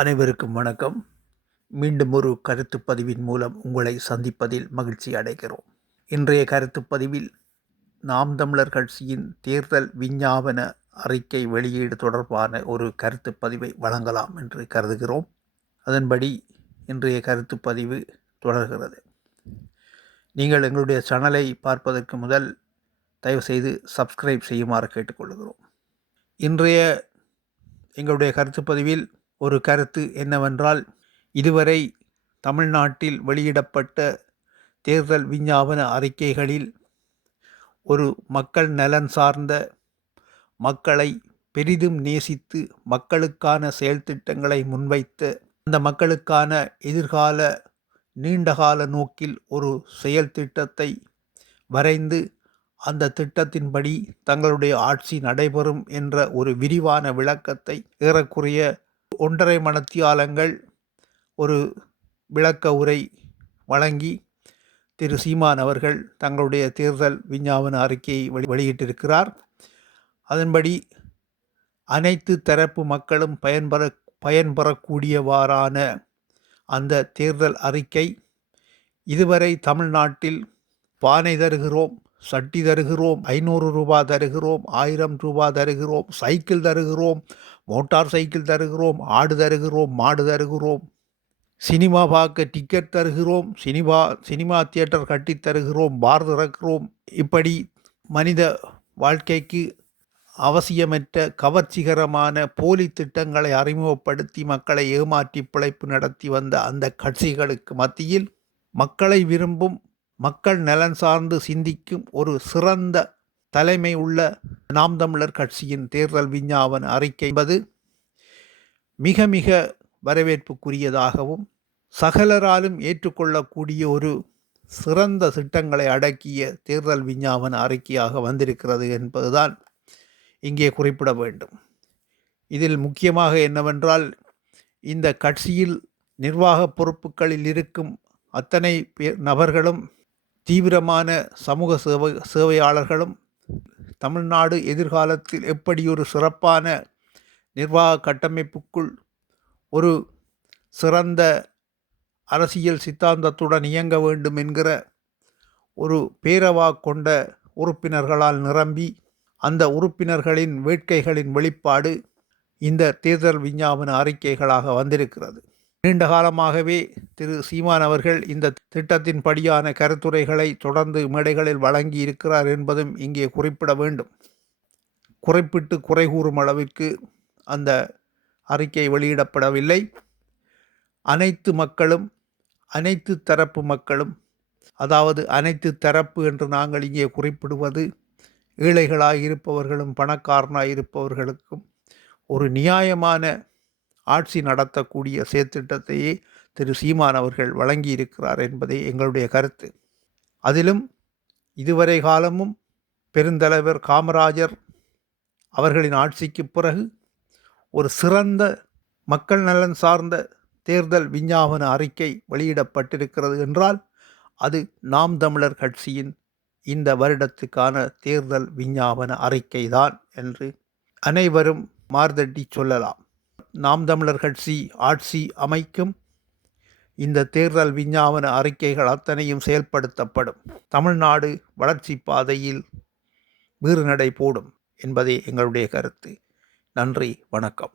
அனைவருக்கும் வணக்கம். மீண்டும் ஒரு கருத்து பதிவின் மூலம் உங்களை சந்திப்பதில் மகிழ்ச்சி அடைகிறோம். இன்றைய கருத்து பதிவில் நாம் தமிழர் கட்சியின் தேர்தல் விஞ்ஞாபன அறிக்கை வெளியீடு தொடர்பான ஒரு கருத்து பதிவை வழங்கலாம் என்று கருதுகிறோம். அதன்படி இன்றைய கருத்து பதிவு தொடர்கிறது. நீங்கள் எங்களுடைய சேனலை பார்ப்பதற்கு முதல் தயவுசெய்து சப்ஸ்கிரைப் செய்யுமாறு கேட்டுக்கொள்கிறோம். இன்றைய எங்களுடைய கருத்து பதிவில் ஒரு கருத்து என்னவென்றால், இதுவரை தமிழ்நாட்டில் வெளியிடப்பட்ட தேர்தல் விஞ்ஞாபன அறிக்கைகளில் ஒரு மக்கள் நலன் சார்ந்த, மக்களை பெரிதும் நேசித்து மக்களுக்கான செயல் திட்டங்களை முன்வைத்த, அந்த மக்களுக்கான எதிர்கால நீண்டகால நோக்கில் ஒரு செயல் திட்டத்தை வரைந்து அந்த திட்டத்தின்படி தங்களுடைய ஆட்சி நடைபெறும் என்ற ஒரு விரிவான விளக்கத்தை ஏறக்குறைய 1.5 மணித்தியாலங்கள் ஒரு விளக்க உரை வழங்கி திரு சீமான் அவர்கள் தங்களுடைய தேர்தல் விஞ்ஞாபன அறிக்கையை வெளியிட்டிருக்கிறார். அதன்படி அனைத்து தரப்பு மக்களும் பயன்பெறக்கூடியவாறான அந்த தேர்தல் அறிக்கை, இதுவரை தமிழ்நாட்டில் பானை தருகிறோம், சட்டி தருகிறோம், 500 ரூபா தருகிறோம், 1000 ரூபா தருகிறோம், சைக்கிள் தருகிறோம், மோட்டார் சைக்கிள் தருகிறோம், ஆடு தருகிறோம், மாடு தருகிறோம், சினிமா பார்க்க டிக்கெட் தருகிறோம், சினிமா தியேட்டர் கட்டி தருகிறோம், பார் திறக்கிறோம், இப்படி மனித வாழ்க்கைக்கு அவசியமற்ற கவர்ச்சிகரமான போலி திட்டங்களை அறிமுகப்படுத்தி மக்களை ஏமாற்றி பிழைப்பு நடத்தி வந்த அந்த கட்சிகளுக்கு மத்தியில் மக்களை விரும்பும், மக்கள் நலன் சார்ந்து சிந்திக்கும் ஒரு சிறந்த தலைமை உள்ள நாம் தமிழர் கட்சியின் தேர்தல் விஞ்ஞாபன அறிக்கை என்பது மிக மிக வரவேற்புக்குரியதாகவும் சகலராலும் ஏற்றுக்கொள்ளக்கூடிய ஒரு சிறந்த திட்டங்களை அடக்கிய தேர்தல் விஞ்ஞாபன அறிக்கையாக வந்திருக்கிறது என்பதுதான் இங்கே குறிப்பிட வேண்டும். இதில் முக்கியமாக என்னவென்றால், இந்த கட்சியில் நிர்வாக பொறுப்புகளில் இருக்கும் அத்தனை நபர்களும் தீவிரமான சமூக சேவையாளர்களும் தமிழ்நாடு எதிர்காலத்தில் எப்படி ஒரு சிறப்பான நிர்வாக கட்டமைப்புக்குள் ஒரு சிறந்த அரசியல் சித்தாந்தத்துடன் இயங்க வேண்டும் என்கிற ஒரு பேரவா கொண்ட உறுப்பினர்களால் நிரம்பி, அந்த உறுப்பினர்களின் வேட்கைகளின் வெளிப்பாடு இந்த தேர்தல் விஞ்ஞாபன அறிக்கைகளாக வந்திருக்கிறது. நீண்ட காலமாகவே திரு சீமான் அவர்கள் இந்த திட்டத்தின் படியான கருத்துரைகளை தொடர்ந்து மேடைகளில் வழங்கி இருக்கிறார் என்பதும் இங்கே குறிப்பிட வேண்டும். குறிப்பிட்டு குறை கூறும் அளவிற்கு அந்த அறிக்கை வெளியிடப்படவில்லை. அனைத்து மக்களும், அனைத்து தரப்பு மக்களும், அதாவது அனைத்து தரப்பு என்று நாங்கள் இங்கே குறிப்பிடுவது ஏழைகளாக இருப்பவர்களும் பணக்காரனாக இருப்பவர்களுக்கும் ஒரு நியாயமான ஆட்சி நடத்தக்கூடிய செயற்திட்டத்தையே திரு சீமான் அவர்கள் வழங்கியிருக்கிறார் என்பதே எங்களுடைய கருத்து. அதிலும் இதுவரை காலமும் பெருந்தலைவர் காமராஜர் அவர்களின் ஆட்சிக்கு பிறகு ஒரு சிறந்த மக்கள் நலன் சார்ந்த தேர்தல் விஞ்ஞாபன அறிக்கை வெளியிடப்பட்டிருக்கிறது என்றால் அது நாம் தமிழர் கட்சியின் இந்த வருடத்துக்கான தேர்தல் விஞ்ஞாபன அறிக்கைதான் என்று அனைவரும் மார்தட்டி சொல்லலாம். நாம் தமிழர் கட்சி ஆட்சி அமைக்கும், இந்த தேர்தல் விஞ்ஞாபன அறிக்கைகள் அத்தனையும் செயல்படுத்தப்படும், தமிழ்நாடு வளர்ச்சி பாதையில் வீறுநடை போடும் என்பதே எங்களுடைய கருத்து. நன்றி, வணக்கம்.